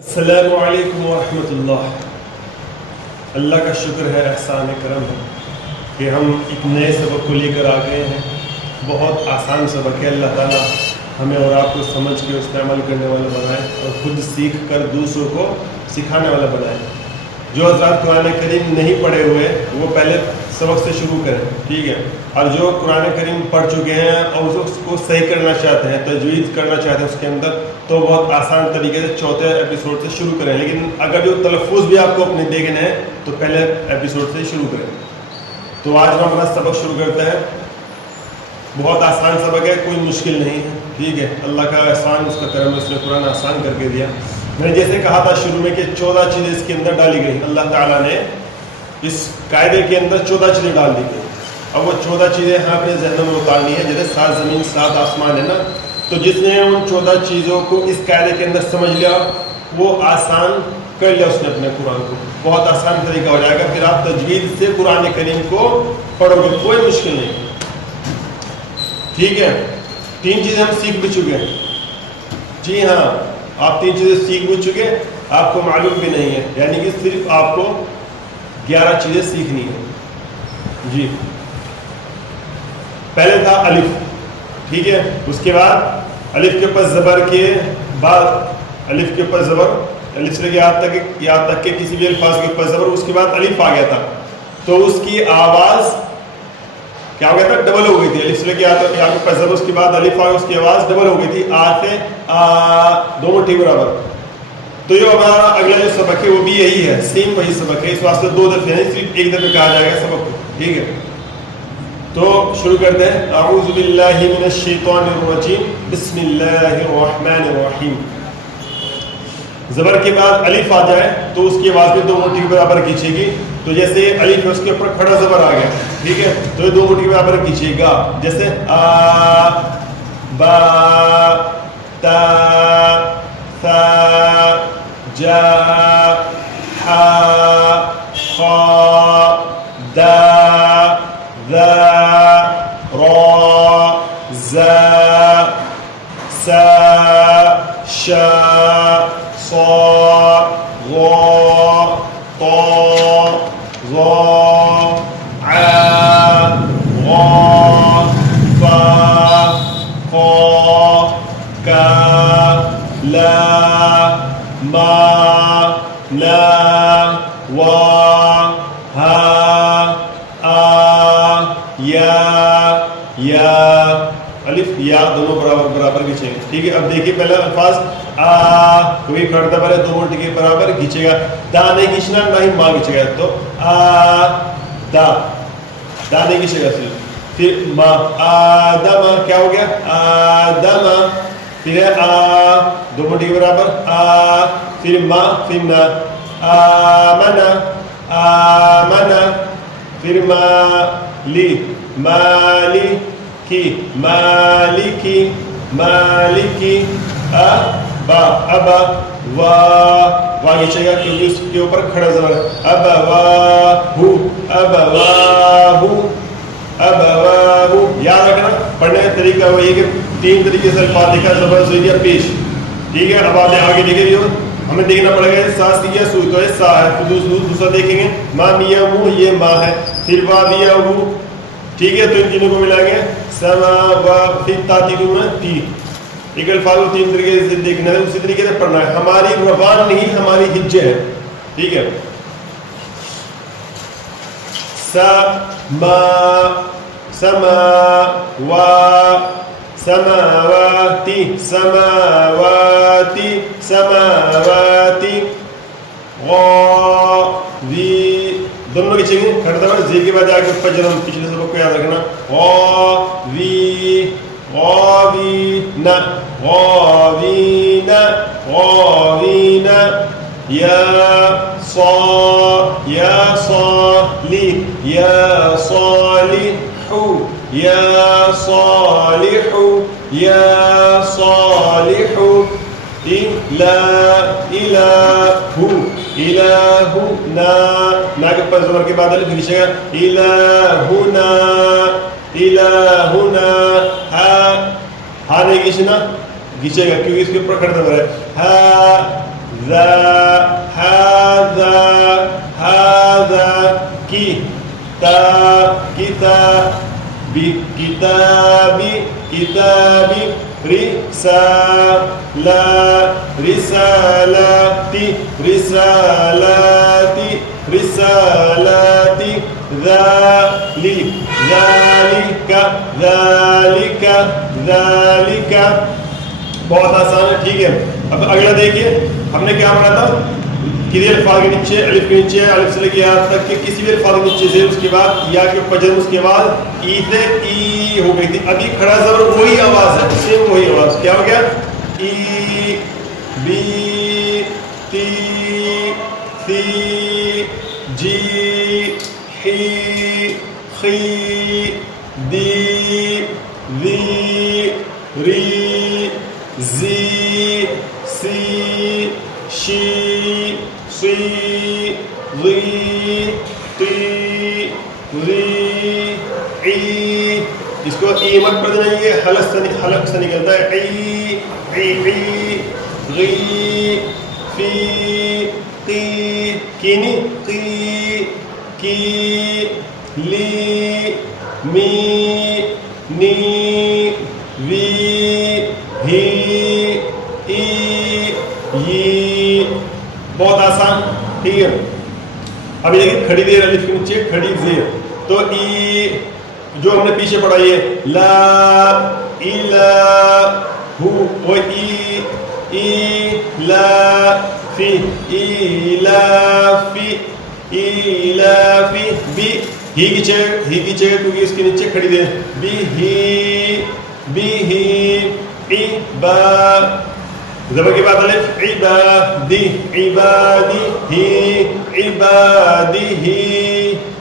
السلام علیکم ورحمۃ اللہ۔ اللہ کا شکر ہے، احسان کرم ہے کہ ہم ایک نئے سبق کو لے کر آ گئے ہیں۔ بہت آسان سبق ہے۔ اللہ تعالیٰ ہمیں اور آپ کو سمجھ کے اس پہ عمل کرنے والا بنائے اور خود سیکھ کر دوسروں کو سکھانے والا بنائے۔ جو حضرات قرآن کریم نہیں پڑھے ہوئے وہ پہلے سبق سے شروع کریں، ٹھیک ہے؟ اور جو قرآن کریم پڑھ چکے ہیں اور اس کو صحیح کرنا چاہتے ہیں، تجوید کرنا چاہتے ہیں اس کے اندر، تو بہت آسان طریقے سے چوتھے ایپیسوڈ سے شروع کریں۔ لیکن اگر جو تلفظ بھی آپ کو اپنے دیکھنے ہیں تو پہلے ایپیسوڈ سے شروع کریں۔ تو آج ہم اپنا سبق شروع کرتے ہیں۔ بہت آسان سبق ہے، کوئی مشکل نہیں ہے، ٹھیک ہے؟ اللہ کا احسان، اس کا کرم، اس نے قرآن آسان کر کے دیا۔ میں نے جیسے کہا تھا شروع میں کہ 14 چیزیں اس کے اندر ڈالی گئی۔ اللہ تعالیٰ نے اس قاعدے کے اندر 14 چیزیں ڈال دی گئی۔ اب وہ 14 چیزیں ہمیں اپنے ذہنوں میں اتارنی ہے۔ جیسے 7 زمین 7 آسمان ہے نا، تو جس نے ان 14 چیزوں کو اس قاعدے کے اندر سمجھ لیا وہ آسان کر لیا اس نے اپنے قرآن کو۔ بہت آسان طریقہ ہو جائے گا، پھر آپ تجوید سے قرآن کریم کو پڑھو گے، کوئی مشکل نہیں، ٹھیک ہے؟ 3 چیزیں ہم سیکھ بھی چکے ہیں۔ جی ہاں، آپ 3 چیزیں سیکھ بھی چکے، آپ کو معلوم بھی نہیں ہے، یعنی کہ صرف آپ کو 11 چیزیں سیکھنی ہیں۔ جی، پہلے تھا الف، ٹھیک ہے؟ اس کے بعد الف کے اوپر زبر کے بعد الف کے اوپر زبر، الف سے لے کے یہاں تک کہ کسی بھی الفاظ کے اوپر زبر، اس کے بعد الف آ گیا تھا تو اس کی آواز کیا ہو گیا تھا؟ ڈبل ہو گئی تھی۔ الف سے لے کے یہاں کے اوپر زبر، اس کے بعد الف آ گیا، اس کی آواز ڈبل ہو گئی تھی، آ سے دونوں ٹھیک برابر۔ تو یہ ہمارا اگلا جو سبق ہے وہ بھی یہی ہے، سیم وہی سبق ہے۔ اس واسطے 2 دفعے نہیں، صرف ایک دفعہ کہا جائے گا سبق کو، ٹھیک ہے؟ تو شروع کرتے ہیں۔ اعوذ باللہ من الشیطان الرجیم، بسم اللہ الرحمن الرحیم۔ زبر کے بعد الف آ جائے تو اس کی آواز بھی 2 مٹھی کے برابر کھینچے گی۔ تو جیسے الف ہے اس کے اوپر کھڑا زبر آ گیا، ٹھیک ہے؟ تو یہ 2 مٹھی کے برابر کھینچے گا، جیسے آ با تا ثا جا حا خا دا ذا را زا سا شا صا غا طا ظا عا غا فا قا کا لا ما لا وا ہا آ یا الف یا دونوں برابر کھینچیں گے، ٹھیک ہے؟ اب دیکھیے پہلا الفاظ آ، کوئی کھڑتا پہلے 2 مٹھی کے برابر کھینچے گا، دا نہیں کھینچنا، نہ ہی ماں کھینچے گا، تو آ دا نہیں کھینچے گا صرف۔ پھر ماں آدم، کیا ہو گیا؟ آدم، پھر آ 2 مٹھی کے برابر آ، پھر ماں، پھر نا، آمنا آمنا، پھر مالی مالی کی مالکی مالکی، ابا ابا وا کھینچے گا کیونکہ اس کے اوپر کھڑا زبر ہے، ابواہو ابواہو ابواہو۔ یاد رکھنا پڑھنے کا طریقہ وہی ہے کہ 3 طریقے سے الفاظ لکھا، زبر زیدہ پیش، ٹھیک ہے؟ اب آپ آگے دیکھیں، ہمیں دیکھنا پڑے گا سا سیا سو، تو یہ سا ہے، پھر دوسرا دیکھیں گے ماں میاں مو، یہ ماں ہے، پھر وا بیا وو، ٹھیک ہے؟ تو ان تینوں کو ملائیں گے سما وا، پھر تا تینوں میں تی۔ ایک الفاظ کو 3 طریقے سے دیکھنا ہے، اسی طریقے سے پڑھنا ہے۔ ہماری زبان نہیں، ہماری ہجے ہے، ٹھیک ہے؟ سما سما وا سماواتی سماواتی سماواتی، غاوی دونوں کے چاہیے کھڑتا ہے، زیر کے بعد آگے اوپر جنم، پچھلے سبق کو یاد رکھنا، غاوی غاوین غاوین غاوین، یا صالی یا صالحو یا صالحو یا صالحو، الہو الہنا، نا کے اوپر زبر کے بعد الف کھینچے گا، الہنا الہنا، ہا نہیں کھینچنا، کھینچے گا کیونکہ اس کے اوپر کھڑا زبر ہے، ہا ذا هذا كتاب رسالات ذالک. بہت آسان ہے. ٹھیک ہے, اب اگلا دیکھیے ہم نے کیا پڑھا تھا. کسی الفاظ کے نیچے الف کے نیچے الف سے لے کے یا تک کہ کسی بھی الفاظ کے نیچے زیر, اس کے بعد یا کے اوپر جزم, اس کے بعد ای سے ای ہو گئی تھی. ابھی کھڑا زبر وہی آواز ہے, سیم وہی آواز. کیا ہو گیا؟ ای بی تی سی جی ہی خی دی وی ری زی سی شی سی ضی تی ری ای. اس کو ای مت پڑھ دینا, یہ حلق سے نکلتا ہے. ای ای ای غی فی قی کینی قی کی لی می نی وی ہی ای ی. بہت آسان. ٹھیک ہے, ابھی دیکھیں کھڑی دیر الف کے نیچے کھڑی زیر, تو ای جو ہم نے پیچھے پڑھا یہ لا الہ وہ ای لا فی بی ہی کی جگہ کیونکہ اس کے نیچے کھڑی دیر بی ہی ای با زبر کے بعد الف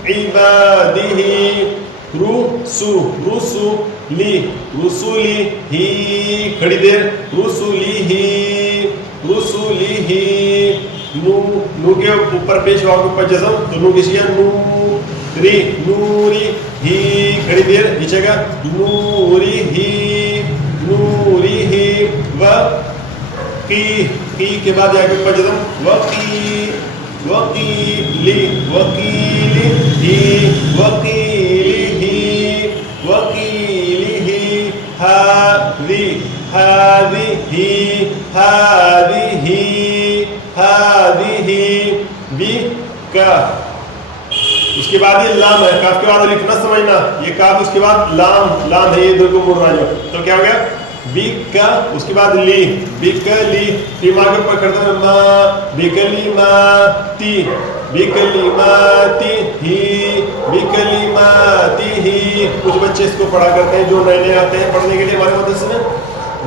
عبادی رسولی ہی کھڑی دیر رسولی نو کے اوپر پیش واو کے اوپر جزم, تو نو کسی ہے نوری ہی کھڑی دیر نیچے کا نوری ہی و قی کے بعد یا کے اوپر جزم وقیلی هذه بکا. اس کے بعد یہ لام ہے, کاف کے بعد الف نہ سمجھنا, یہ کاف اس کے بعد لام ہے, یہ دو کو مڑ رہا ہے. تو کیا ہو گیا؟ بکا, اس کے بعد لی بکلی فی ما کے اوپر کرتے ہیں ما بکلماتی ہی. کچھ بچے اس کو پڑھا کرتے ہیں جو نئے آتے ہیں پڑھنے کے لیے ہمارے مدرسے میں.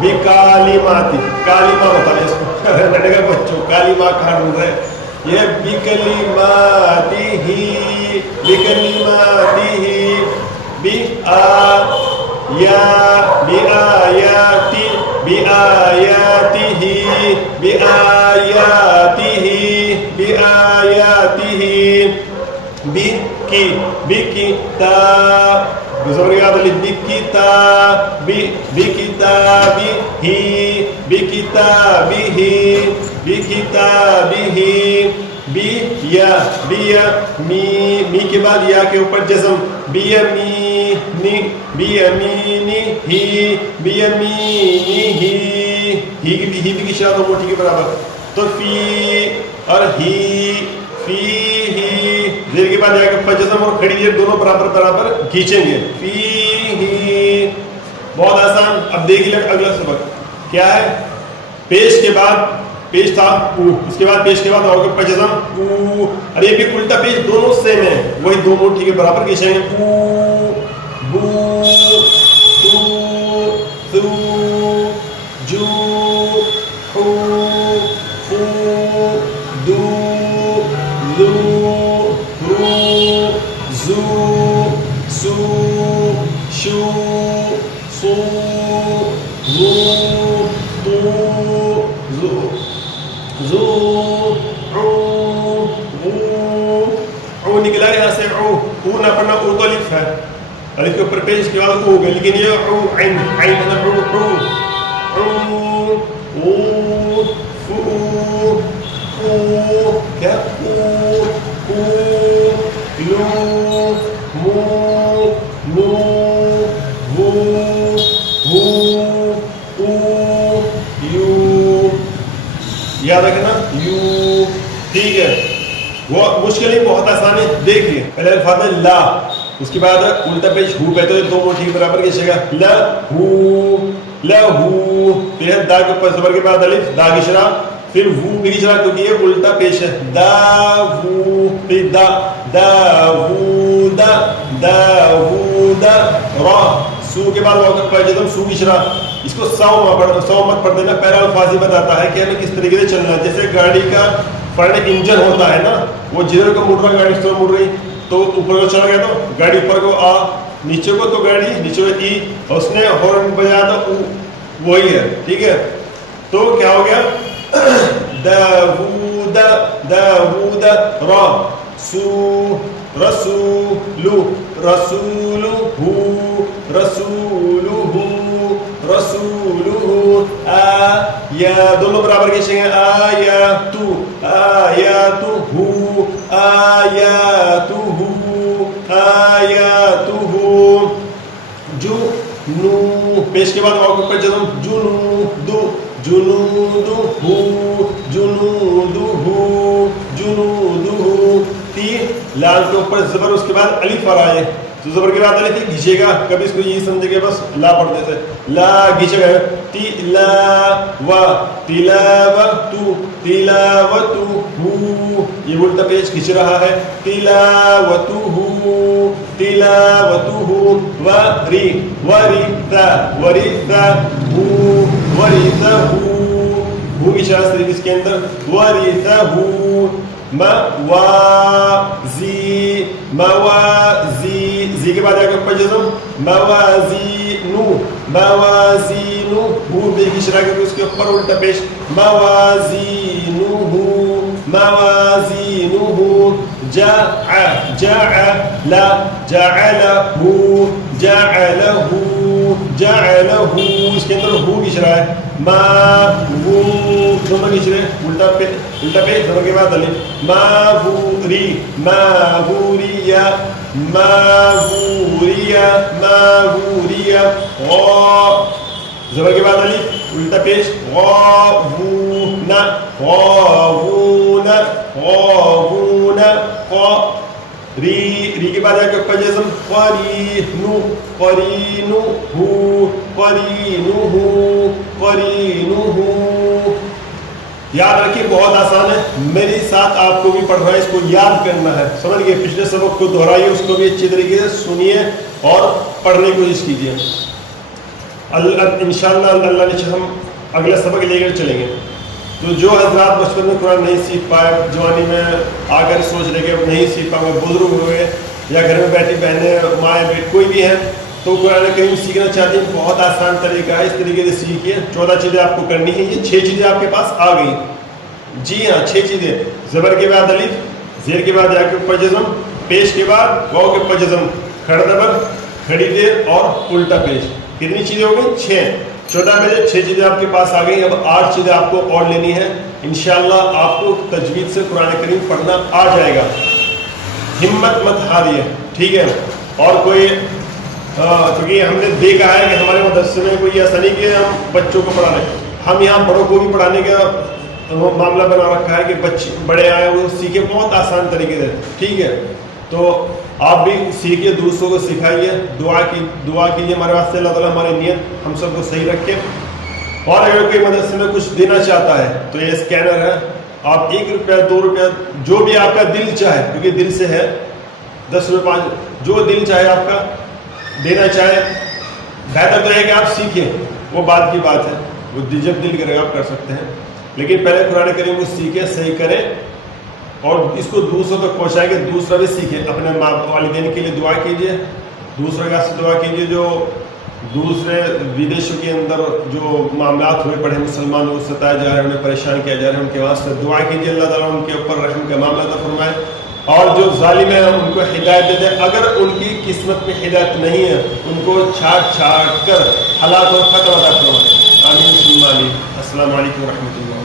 بکالیماتی کالیما بتا رہے اس کو لڑے گا بچوں, کالیما کہاں ڈھونڈ رہے. یہ بکلماتی ہی می کے بعد یا کے اوپر جزم بیمینی ہی کی شرط ہو موٹی کے برابر. تو فی اور ہی زیر کے بعد یا کے اوپر جزم اور کھڑی دیر دونوں برابر کھینچیں گے. فی ہی بہت آسان. اب دیکھیے اگلا سبق کیا ہے. پیش کے بعد پیش تھا او, اس کے بعد پیش کے بعد اور کے اوپر جزم او, اور یہ بھی الٹا پیش دونوں سیم ہے, وہی دو موٹی کے برابر کھینچیں گے. او بو تو ثو جو حو فو دو ذو رو زو سو شو سو رو تو زو او نکلا یہاں سے. او نہ پڑھنا, او تو الف ہے, الف کے اوپر پیش کے بعد او ہو گیا, لیکن یہ او عین ہے نا. او فو ہے نا یو. ٹھیک ہے, وہ مشکل نہیں, بہت آسان ہے. دیکھیے پہلے الفاظ ہے لا, اس کے بعد الٹا پیش ہو پہ, تو دو منٹھی کے برابر کیسے گا لہو لہو. پھر ہے دا کے اوپر زبر کے بعد الف, دا گشرا, پھر وو بھی گشرا کیونکہ یہ الٹا پیش ہے. دا وو, پھر دا داوودا داوودا. را سو کے بعد واو کا جزم سو گشرا. اس کو سو مت پڑھ دینا, پہلا الفاظ ہی بتاتا ہے کہ ہمیں کس طریقے سے چلنا ہے. جیسے گاڑی کا فرنٹ انجن ہوتا ہے نا, وہ جدھر کو مڑ رہا گاڑی اس طرح مڑ رہی, تو اوپر کو چلا گیا تو گاڑی اوپر کو آ, نیچے کو تو گاڑی نیچے کو ای, اس نے ہارن بجایا تو او, وہی ہے. ٹھیک ہے, تو کیا ہو گیا داوودا داوودا. را سو رسولو رسولہو رسولہو رسولہو. یا دونوں برابر کیسے ہیں, آیاتو آیاتہو آیاتہو آیاتہو. جو نو پیش کے بعد واو کے اوپر جزم جنودو جنودہو جنودہو جنودہو. تین لام کے اوپر زبر, اس کے بعد الف آ رہا ہے, تو زبر کے بعد الف گھیچے گا. کبھی اس کو یہ سمجھے گا بس لا پڑھتے تھے, لا گھیچے گا. تلاوہ تلاوتو تلاوتہو, یہ الٹا پیش کھینچ رہا ہے. تلاوتہو تلاوتہو. وری ورثہ ورثہو ورثہو, ہو کی شاید طریقے اس کے اندر ورثہو. موازی موازی, زی کے بعد آگے اوپر جزم موازینو موازینو. ہو بے کی شرح کے اس کے اوپر الٹا پیش موازینوہو موازینوہو. جعل جعل جعلہو جعلہو جعلہو, اس کے اندر ہو کی شرح ہے. ما وہ دونوں کی شرح الٹا پہ دونوں کے بعد الف. ماوری ماوریا ماوریا ماوریا. غا زبر کے بعد الف الٹا پیش غاوون غاوون غاوون. ری کے بعد آگے اوپر جزم قرینو قرینوہو قرینوہو قرینوہو. یاد رکھیے بہت آسان ہے, میرے ساتھ آپ کو بھی پڑھ رہا ہے, اس کو یاد کرنا ہے. سمجھ گئے, پچھلے سبق کو دہرائیے, اس کو بھی اچھی طریقے سے سنیے اور پڑھنے کی کوشش کیجیے. انشاءاللہ اللہ نے ہم اگلا سبق لے کر چلیں گے. تو جو حضرات بچپن میں قرآن نہیں سیکھ پائے, جوانی میں آ کر سوچ رہے کہ نہیں سیکھ پائے, بزرگ ہوئے یا گھر میں بیٹھی بہنیں مائیں بیٹھ کوئی بھی ہے, تو قرآن کریم سیکھنا چاہتے ہیں, بہت آسان طریقہ ہے, اس طریقے سے سیکھیے. 14 چیزیں آپ کو کرنی ہیں, یہ 6 چیزیں آپ کے پاس آ گئی. جی ہاں 6 چیزیں. زبر کے بعد الف, زیر کے بعد یا کے اوپر جزم, پیش کے بعد واو کے اوپر جزم, کھڑا زبر کھڑی دیر اور الٹا پیش. کتنی چیزیں ہو گئی 6. 14 میں سے 6 چیزیں آپ کے پاس آ گئی. اب 8 چیزیں آپ کو اور لینی ہے. انشاءاللہ آپ کو تجوید سے قرآن کریم پڑھنا آ جائے گا. ہمت مت ہاریے, ٹھیک ہے. اور کوئی کیونکہ ہم نے دیکھا ہے کہ ہمارے مدرسے میں کوئی ایسا نہیں کہ ہم بچوں کو پڑھا رہے, ہم یہاں بڑوں کو بھی پڑھانے کا معاملہ بنا رکھا ہے کہ بچے بڑے آئے وہ سیکھے بہت آسان طریقے سے. ٹھیک ہے, تو آپ بھی سیکھیے, دوسروں کو سکھائیے. دعا کیجیے ہمارے واسطے, اللہ تعالیٰ ہماری نیت ہم سب کو صحیح رکھے. اور اگر کوئی مدرسے میں کچھ دینا چاہتا ہے تو یہ اسکینر ہے, آپ 1 روپیہ 2 روپیہ جو بھی آپ کا دل چاہے, کیونکہ دل سے ہے, 10 روپے 5 جو دل چاہے آپ کا دینا چاہے. بہتر تو ہے کہ آپ سیکھیں, وہ بات کی بات ہے, وہ جب دل کرے آپ کر سکتے ہیں. لیکن پہلے قرآن کریم کو سیکھیں, صحیح کریں اور اس کو دوسروں تک پہنچائیں کہ دوسرا بھی سیکھے. اپنے ماں والدین کے لیے دعا کیجیے, دوسرے کا سے دعا کیجیے جو دوسرے ودیشوں کے اندر جو معاملات ہوئے پڑے مسلمان کو ستایا جا رہے ہیں, انہیں پریشان کیا جا رہا ہے, ان کے واسطے دعا کیجیے. اللہ تعالیٰ ان کے اوپر رحم کا معاملہ عطا فرمائے, اور جو ظالم ہیں ان کو ہدایت دے دے. اگر ان کی قسمت میں ہدایت نہیں ہے ان کو چھاٹ کر ہلاک اور ختم عطا فرمائے. آمین. السلام علیکم و رحمۃ اللہ.